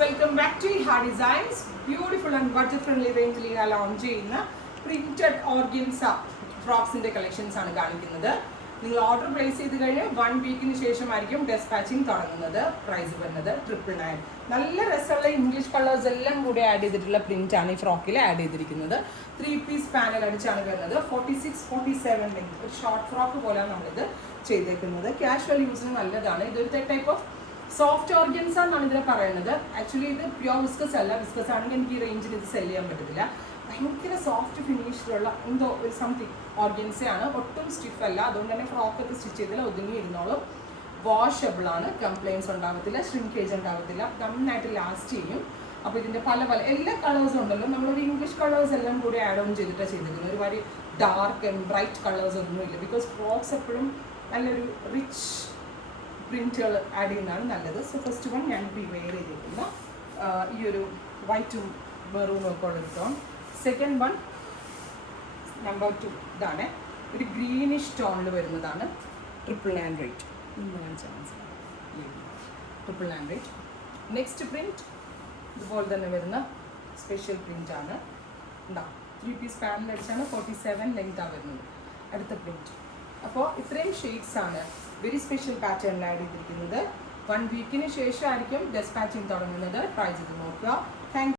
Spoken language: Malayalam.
വെൽക്കം ബാക്ക് ടു ഹാ designs. Beautiful and budget friendly റേഞ്ചിൽ ലോഞ്ച് ചെയ്യുന്ന പ്രിന്റഡ് ഓർഗൻസ ഫ്രോക്സിന്റെ കളക്ഷൻസ് ആണ് കാണിക്കുന്നത്. നിങ്ങൾ ഓർഡർ പ്ലേസ് ചെയ്ത് കഴിഞ്ഞ് 1 വീക്കിന് ശേഷമായിരിക്കും ഡെസ്പാച്ചിങ് തുടങ്ങുന്നത്. പ്രൈസ് വരുന്നത് 999. നല്ല രസമുള്ള ഇംഗ്ലീഷ് കളേഴ്സ് എല്ലാം കൂടി ആഡ് ചെയ്തിട്ടുള്ള പ്രിന്റ് ആണ് ഈ ഫ്രോക്കിൽ ആഡ് ചെയ്തിരിക്കുന്നത്. 3 പീസ് പാനൽ അടിച്ചാണ് വരുന്നത്. 46-47 ലെങ്ത്, ഒരു ഷോർട്ട് ഫ്രോക്ക് പോലെയാണ് നമ്മളിത് ചെയ്തേക്കുന്നത്. കാഷ്വൽ യൂസിന് നല്ലതാണ്. ഇതൊരു ടൈപ്പ് ഓഫ് സോഫ്റ്റ് ഓർഗൻസ എന്നാണ് ഇതിനെ പറയുന്നത്. ആക്ച്വലി ഇത് പ്യോർ വിസ്കസ് അല്ല. വിസ്കസ് ആണെങ്കിൽ എനിക്ക് ഈ റേഞ്ചിൽ ഇത് സെല് ചെയ്യാൻ പറ്റത്തില്ല. ഭയങ്കര സോഫ്റ്റ് ഫിനിഷിലുള്ള എന്തോ ഒരു സംതിങ് ഓർഗൻസയാണ്. ഒട്ടും സ്റ്റിഫ് അല്ല. അതുകൊണ്ട് തന്നെ ഫ്രോക്കൊക്കെ സ്റ്റിച്ച് ചെയ്താൽ ഒതുങ്ങി ഇരുന്നോളും. വാഷബിൾ ആണ്. കംപ്ലയിൻസ് ഉണ്ടാകത്തില്ല, ഷ്രിങ്കേജ് ഉണ്ടാകത്തില്ല, നന്നായിട്ട് ലാസ്റ്റ് ചെയ്യും. അപ്പോൾ ഇതിൻ്റെ പല എല്ലാ കളേഴ്സും ഉണ്ടല്ലോ. നമ്മളൊരു ഇംഗ്ലീഷ് കളേഴ്സ് എല്ലാം കൂടി ആഡ് ഓൺ ചെയ്തിട്ടാണ് ചെയ്തിരിക്കുന്നത്. ഒരുപാട് ഡാർക്ക് ആൻഡ് ബ്രൈറ്റ് കളേഴ്സ് ഒന്നുമില്ല. ബിക്കോസ് ഫ്രോക്സ് എപ്പോഴും നല്ലൊരു റിച്ച് പ്രിന്റുകൾ ആഡ് ചെയ്യുന്നതാണ് നല്ലത്. സോ ഫസ്റ്റ് വൺ ഞാൻ വെയർ ചെയ്തിരിക്കുന്ന ഈ ഒരു വൈറ്റും മെറൂണും ഒക്കെ ഉള്ള സെക്കൻഡ് വൺ നമ്പർ 2 ഇതാണ്. ഒരു ഗ്രീനിഷ് ടോണിൽ വരുന്നതാണ്. 999 റേറ്റ്. 999 റേറ്റ്. നെക്സ്റ്റ് പ്രിന്റ് ഇതുപോലെ തന്നെ വരുന്ന സ്പെഷ്യൽ പ്രിന്റ് ആണ്. എന്താ 3 പീസ് പാനൽ അടിച്ചാണ് 47 ലെങ്താണ് വരുന്നത്. അടുത്ത പ്രിന്റ്. അപ്പോൾ ഇത്രയും ഷെയ്ഡ്സ് ആണ് വെരി സ്പെഷ്യൽ പാറ്റേണിൽ ആഡ് ചെയ്തിരിക്കുന്നത്. 1 വീക്കിന് ശേഷമായിരിക്കും ഡെസ്പാച്ചിങ് തുടങ്ങുന്നത്. ട്രൈ ചെയ്ത് നോക്കുക. താങ്ക്